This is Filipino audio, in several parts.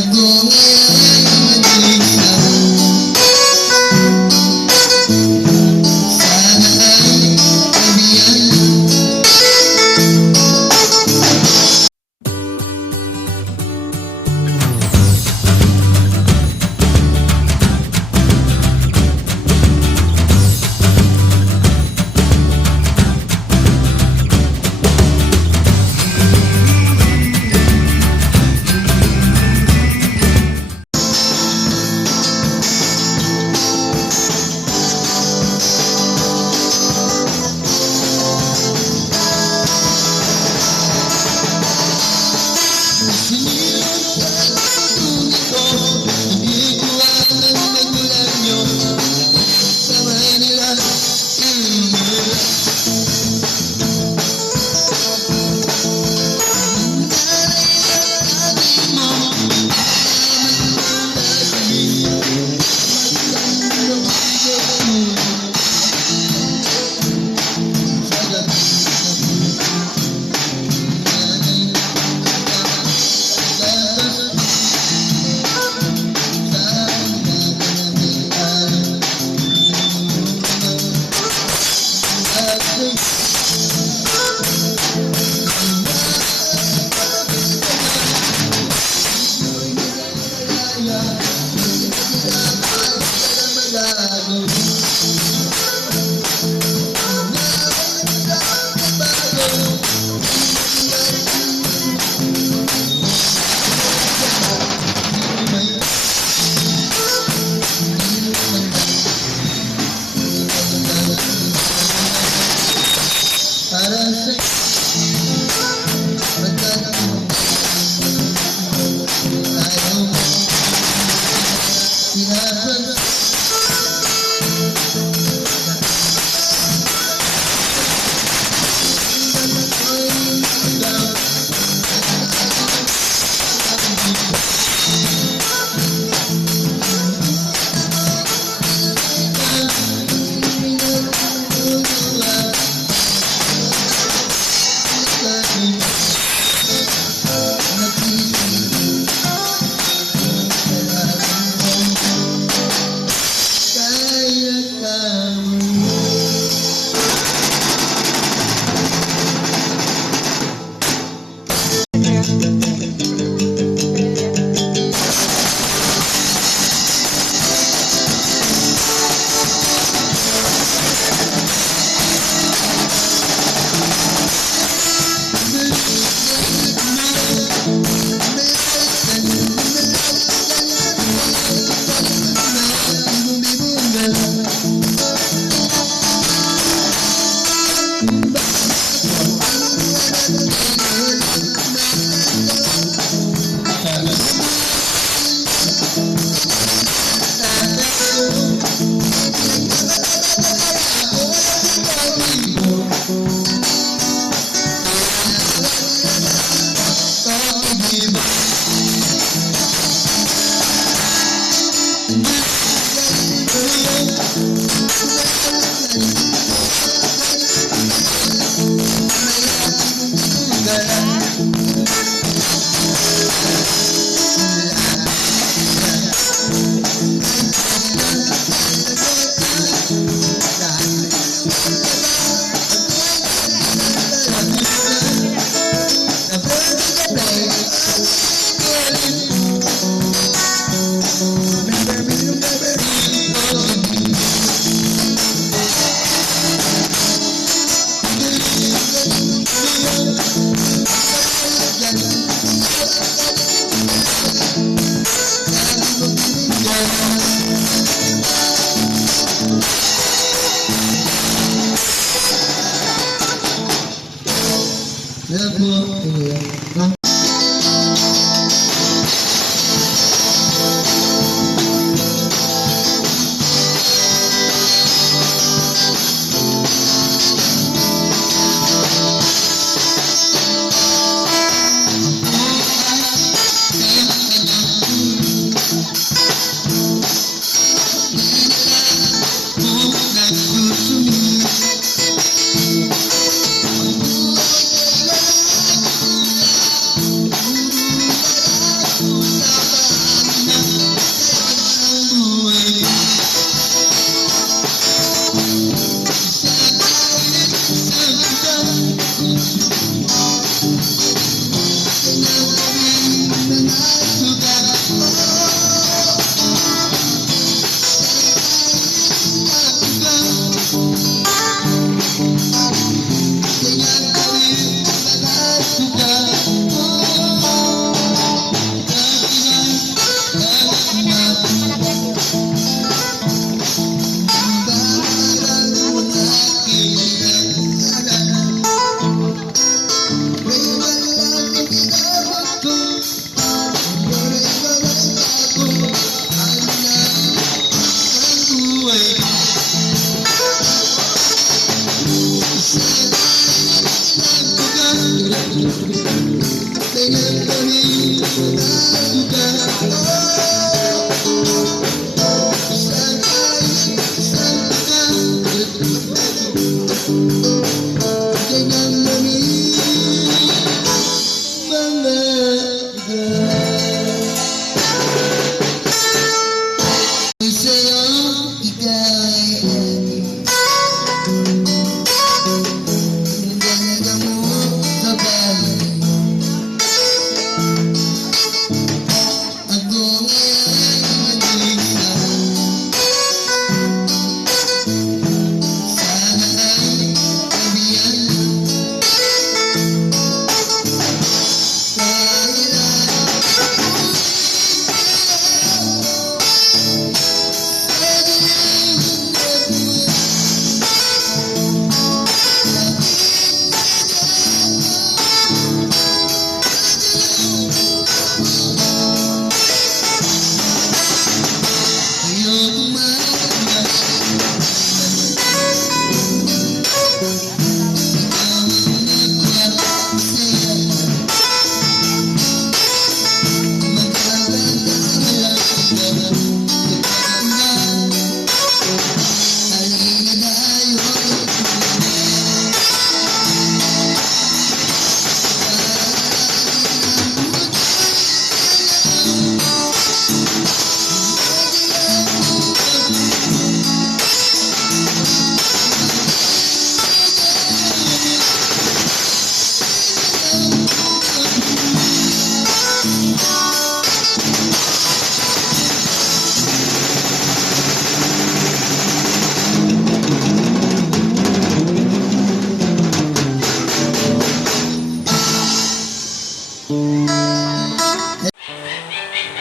Ako ngayon magaling na. Sana ay sabihan.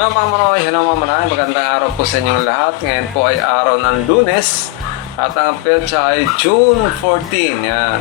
Hello mga manoy, hello mga manay, magandang araw po sa inyong lahat. Ngayon po ay araw ng Lunes at ang petsa ay June 14. Yan,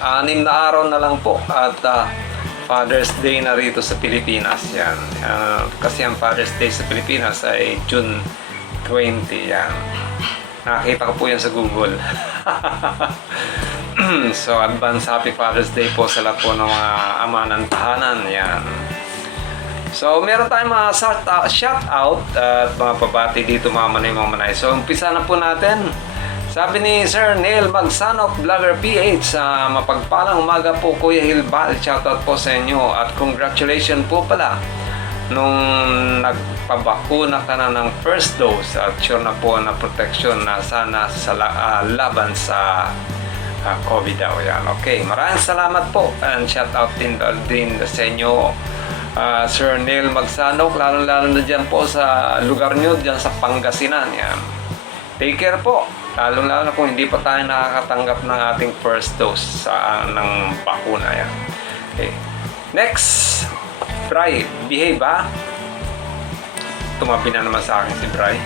6 na araw na lang po at Father's Day na rito sa Pilipinas. Yan, kasi ang Father's Day sa Pilipinas ay June 20. Yan, nakita ko po yan sa Google. So advance happy Father's Day po sa lahat po ng mga ama ng tahanan. Yan. So, meron tayong mga shout out at mga pabati dito mga manay. So, umpisa na po natin. Sabi ni Sir Neil Magsanok, Vlogger PH, mapagpalang umaga po Kuya Hilbal. Shout out po sa inyo at congratulations po pala nung nagpabakuna ka na ng first dose at sure na po na protection na sana sa laban sa COVID daw. Yan. Okay, maraming salamat po and shout out din sa inyo. Sir Neil Magsanok, lalo-lalo na dyan po sa lugar nyo, dyan sa Pangasinan. Yan. Take care po, lalo-lalo kung hindi pa tayo nakakatanggap ng ating first dose ng bakuna. Yan. Okay. Next, Bri, behave ba? Tumabi na naman sa akin si Bri.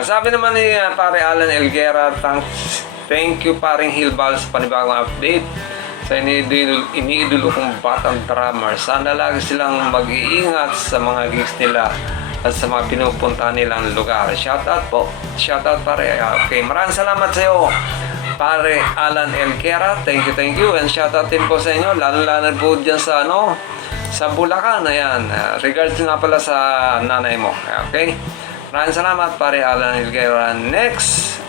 Sabi naman ni Pare Alan Elguera, thank you paring Hilbal sa panibagong update. Sa iniidolo kong batang drummer, sana lagi silang mag-iingat sa mga gigs nila at sa mga pinupunta nilang lugar. Shoutout po. Shoutout pare. Okay, maraming salamat sa iyo, Pare Alan Elguera. Thank you. And shoutout din po sa inyo, lalo-lalo po dyan sa sa Bulacan. Ayan. Regards nga pala sa nanay mo. Okay? Maraming salamat, Pare Alan Elguera. Next,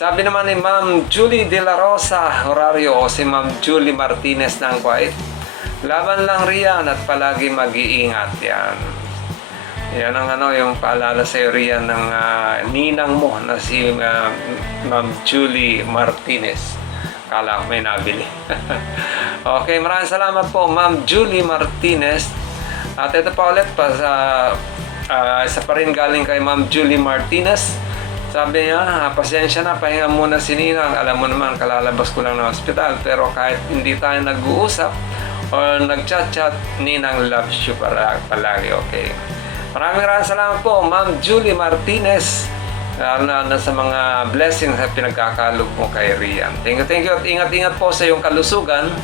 sabi naman ni Ma'am Julie De La Rosa Horario o si Ma'am Julie Martinez ng Kuwait, laban lang riyan at palagi mag-iingat. Yan. Yan ang yung paalala sa iyo riyan ng ninang mo na si Ma'am Julie Martinez. Kala ko may nabili. Okay, maraming salamat po Ma'am Julie Martinez. At ito pa ulit isa pa rin galing kay Ma'am Julie Martinez. Sabi niya, pasensya na, pahinga muna si Ninang. Alam mo naman, kalalabas ko lang ng hospital. Pero kahit hindi tayo nag-uusap o nag-chat-chat, Ninang loves you palagi. Okay. Maraming salamat po, Ma'am Julie Martinez. Na sa mga blessings na pinagkakalog mo kay Rian. Thank you. At ingat-ingat po sa iyong kalusugan.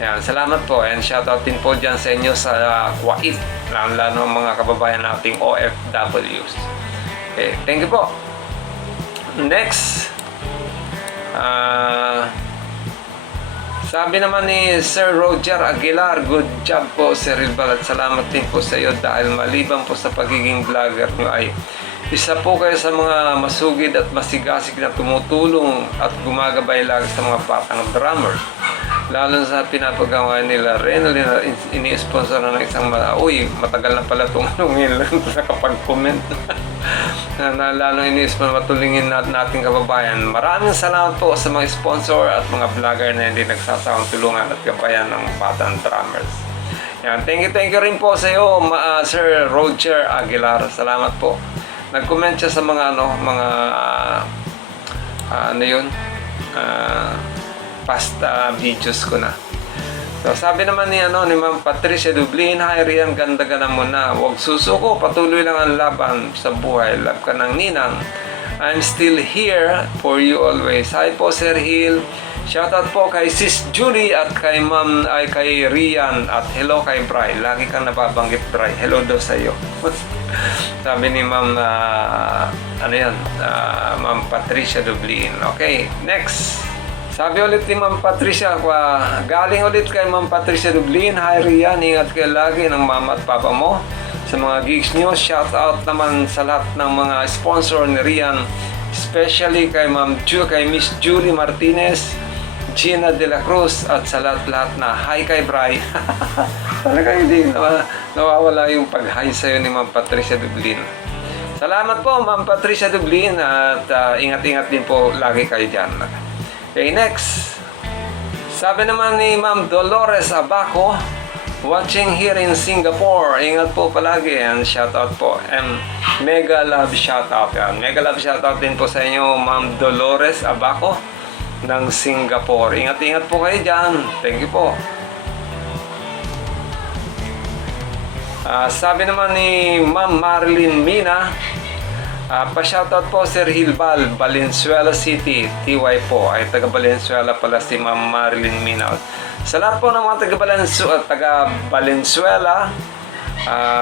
Yan, salamat po. And shoutout din po dyan sa inyo sa Kuwait. Lalo mga kababayan nating OFWs. Okay, thank you po. Next, sabi naman ni Sir Roger Aguilar, good job po Sir Hilbal at salamat din po sa iyo dahil maliban po sa pagiging vlogger nyo ay isa po kayo sa mga masugid at masigasig na tumutulong at gumagabay lagi sa mga batang drummer. Lalo sa pinapagawa nila rin, ini-sponsor na ng isang matagal na pala tumulungin lang sa kapag-comment. na lalo ini-sponsor matulungin natin kababayan. Maraming salamat po sa mga sponsor at mga vlogger na hindi nagsasawang tulungan at gabayan ng batang drummers. Yan, thank you rin po sa iyo, Sir Roger Aguilar. Salamat po. Nag-comment siya sa mga past videos ko na. So, sabi naman ni Ma'am Patricia Dublin, hi Rian, ganda mo na. Huwag susuko, patuloy lang ang laban sa buhay. Love ka ng Ninang. I'm still here for you always. Hi po Sir Hill. Shoutout po kay Sis Julie at kay kay Rian at hello kay Bri. Lagi kang nababanggit Bri. Hello daw sa iyo. Sabi ni Ma'am Ma'am Patricia Dublin. Okay, next. Sabi ulit ni Ma'am Patricia, galing ulit kay Ma'am Patricia Dublin. Hi Rian, ingat kayo lagi ng mama at papa mo sa mga gigs nyo. Shout out naman sa lahat ng mga sponsor ni Rian, especially kay Miss Julie Martinez, Gina De La Cruz at sa lahat na hi kay Bri. Talaga hindi nawawala yung pag-hi sa'yo ni Ma'am Patricia Dublin. Salamat po Ma'am Patricia Dublin at ingat-ingat din po lagi kayo dyan. Okay, next. Sabi naman ni Ma'am Dolores Abaco, watching here in Singapore. Ingat po palagi and shoutout po. And mega love shoutout. Yan. Mega love shoutout din po sa inyo Ma'am Dolores Abaco ng Singapore. Ingat-ingat po kayo dyan. Thank you po. Sabi naman ni Ma'am Marilyn Mina, pa-shoutout po Sir Hilbal, Valenzuela City, TY po. Ay taga Valenzuela pala si Ma'am Marilyn Mina. Sa lahat po ng mga taga Valenzuela,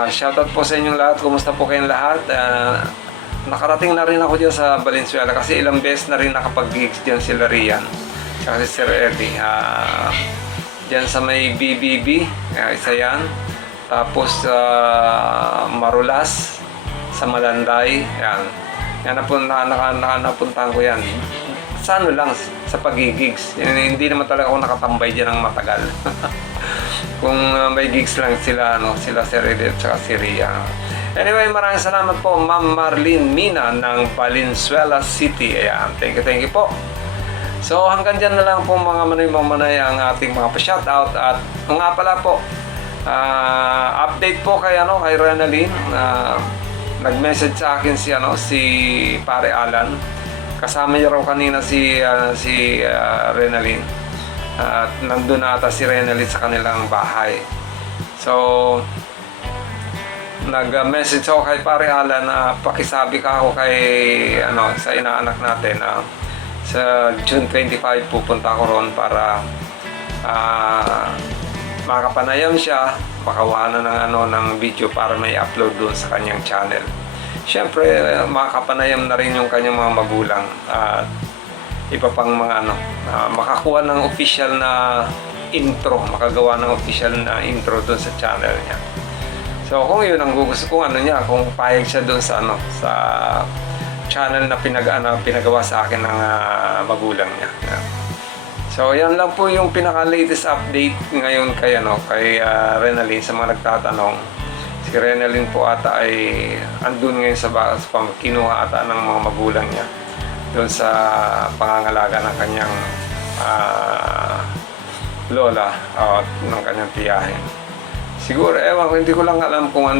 shoutout po sa inyong lahat. Kumusta po kayong lahat? Nakarating na rin ako dyan sa Valenzuela kasi ilang beses na rin nakapag-gigs dyan sila Rian. Kasi Sir Eddie. Dyan sa may BBB, isa yan. Tapos Marulas sa Malanday, yan. Yan napuntahan ko yan. Sa ano lang, sa pagigigs. Hindi naman talaga ako nakatambay diyan ng matagal. Kung may gigs lang sila, sila Sir Eddie at saka si Ria. Anyway, maraming salamat po Ma'am Marlene Mina ng Valenzuela City. Ayan, thank you po. So hanggang dyan na lang po mga manay ang ating mga pa-shoutout. At nga pala po, update po kay Renalyn. Nag-message sa akin si Pare Alan. Kasama niya raw kanina si Renalyn. At nandun na ata si Renalyn sa kanilang bahay. So nag-message ako kay Pare Alan na pakisabi ka ako kay sa inaanak natin sa June 25 pupunta ako ron para makapanayam siya, makawanan ng video para may upload doon sa kanyang channel. Siyempre, makapanayam na rin yung kanyang mga magulang at iba pang mga makakuha ng official na intro, makagawa ng official na intro doon sa channel niya. So kung yun ang gusto kong kung payag siya doon sa sa channel na pinagawa sa akin ng magulang niya. So yan lang po yung pinaka-latest update ngayon kay Renalyn. Sa mga nagtatanong, si Renalyn po ata ay andun ngayon sa kinuha ata ng mga magulang niya doon sa pangangalaga ng kanyang lola at ng kanyang tiyahin. Siguro, hindi ko lang alam kung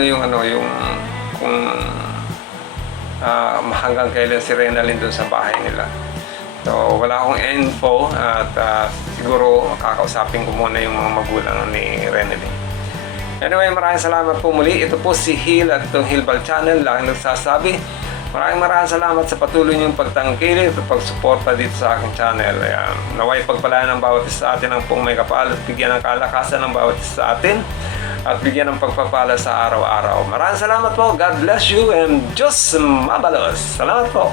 kung hanggang kailan si Renalyn doon sa bahay nila. So, wala akong info at siguro kakausapin ko muna yung mga magulang ni Renalyn. Anyway, maraming salamat po muli. Ito po si Hil at itong Hilbal Channel. Lagi nagsasabi, maraming salamat sa patuloy niyong pagtangkilik at pagsuporta dito sa aking channel. Naway pagpalayan ng bawat isa sa atin ang pong may kapal at bigyan ng kalakasan ng bawat isa sa atin at bigyan ng pagpapala sa araw-araw. Maraming salamat po. God bless you and Diyos mabalos. Salamat po.